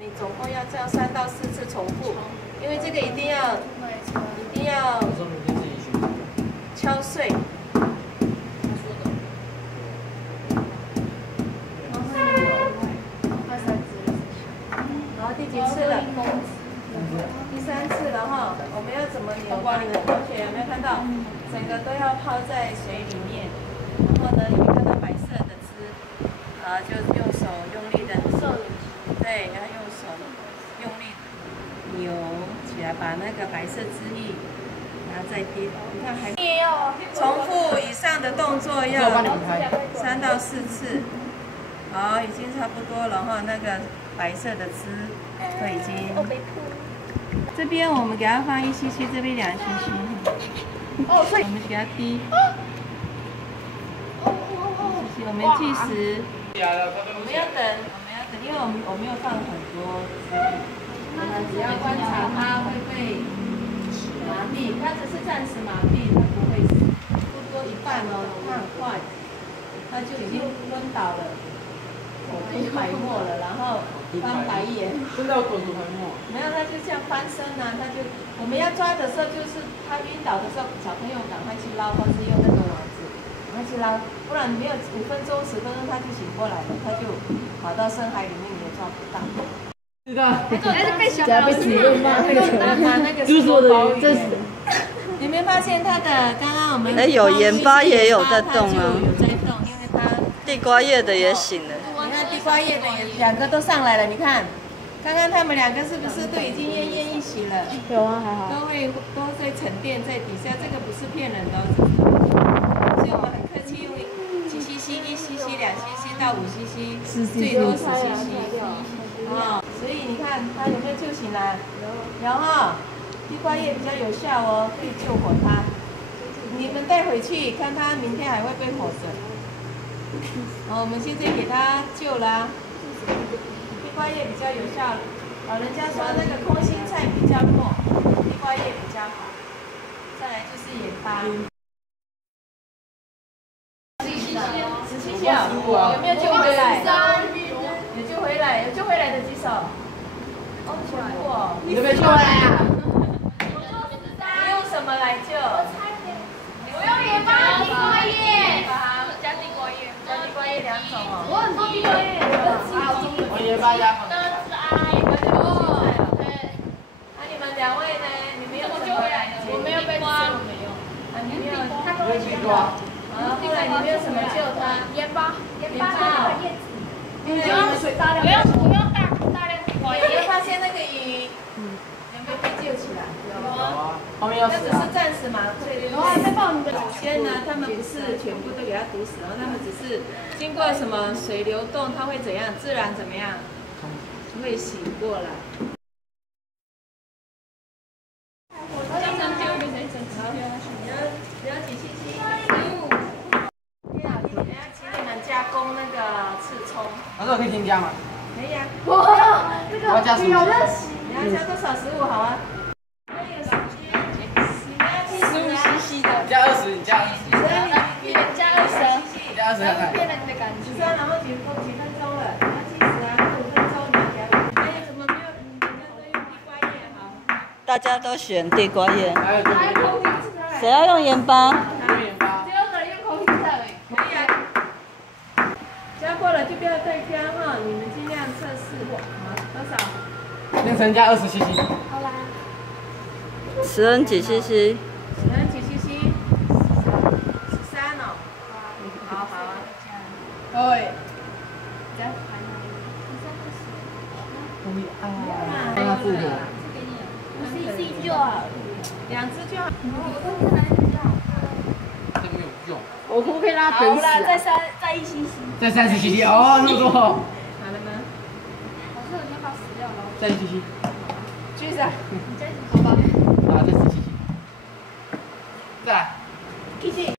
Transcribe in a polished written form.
你总共要这样3到4次重复，因为这个一定要敲碎。然后第几次了？第3次了哈。我们要怎么扭？你的同学有没有看到？整个都要泡在水里面。然后呢，你看到白色的汁，就用手用力的，对，要用手用力扭起来，把那个白色汁液，然后再滴。你看还重复以上的动作要3到4次。好，已经差不多了哈，那个白色的汁都已经。这边我们给它放1 cc， 这边2 cc。哦，我们给它滴。我们计时。我们要等，因为我没有放很多汁液，我们只要观察它会不会麻痹，它只是暂时麻痹，它不会死。不多一半哦，它很快，它就已经昏倒了。口吐白沫了，然后翻白眼。真的有口吐白沫？没有，他就这样翻身啊，我们要抓的时候，就是他晕倒的时候，小朋友赶快去捞，或是用那个网子赶快去捞，不然没有5分钟、10分钟他就醒过来了，他就跑到深海里面也抓不到。是的，还是被小老师骂那个猪说的这是。你没发现它的刚刚我们有盐巴也有在动啊，有在动，因为它地瓜叶的也醒了。你看地瓜叶的也2个都上来了，你看，刚刚他们2个是不是都已经奄奄一息了？有啊，还好。都在沉淀在底下，这个不是骗人的哦。所以我们很客气用几 cc、1 cc、2 cc 到5 cc， 最多10 cc。哦，所以你看它有没有救醒来？有哈，地瓜叶比较有效哦，可以救活它。你们带回去看它明天还会不会活着？我们现在给它救了，地瓜叶比较有效。人家说那个空心菜比较弱，地瓜叶比较好。再来就是盐巴。仔细想，有没有救回来？有救回来，有救回来的举手。哦，全部哦。你都没救回来啊？你用什么来救？我用盐巴、地瓜叶。加地瓜叶2种哦。我很多地瓜叶。我盐巴加粉。你们2位呢？你们有什么来？我没有被抓。你没有。他跟我一起抓。后来你们有什么救他？盐巴的叶子。因为你们水大量。我用大量地瓜叶。你有发现那个鱼有没有被救起来？有啊。后面要那只是暂时麻醉，对不对？再抱你的。祖先呢，他们不是全部都给它毒死，然后他们只是经过什么水流动，它会怎样？自然怎么样？会醒过来。你要几 cc？ 请你们加工那个刺葱。老师，我可以添加吗？可以啊。哇，这个我要加15。你要加多少15好啊？15 cc 的。加20，你加20。加20。加20看看。变了你的感觉。然后几分钟了？你要计时啊，5分钟你要给它。哎，怎么没有？人家都用地瓜叶好。大家都选地瓜叶，还有谁要用盐巴？盐巴。只有人用空心菜而已。可以啊。加过了就不要再加哈，你们尽量测试。好，多少？变成加20 cc。好啦。10人几 cc？ 10人几 cc？ 13哦。好啊。对。加还那是的。 5cc 就好。2只就好。这没有用。我可不可以让它等死？好啦，再1 cc。再30 cc 哦，那么多。好了吗？老师，你要把它死掉了。再1 cc。继续啊。好吧。好，再10 cc。再来。继续。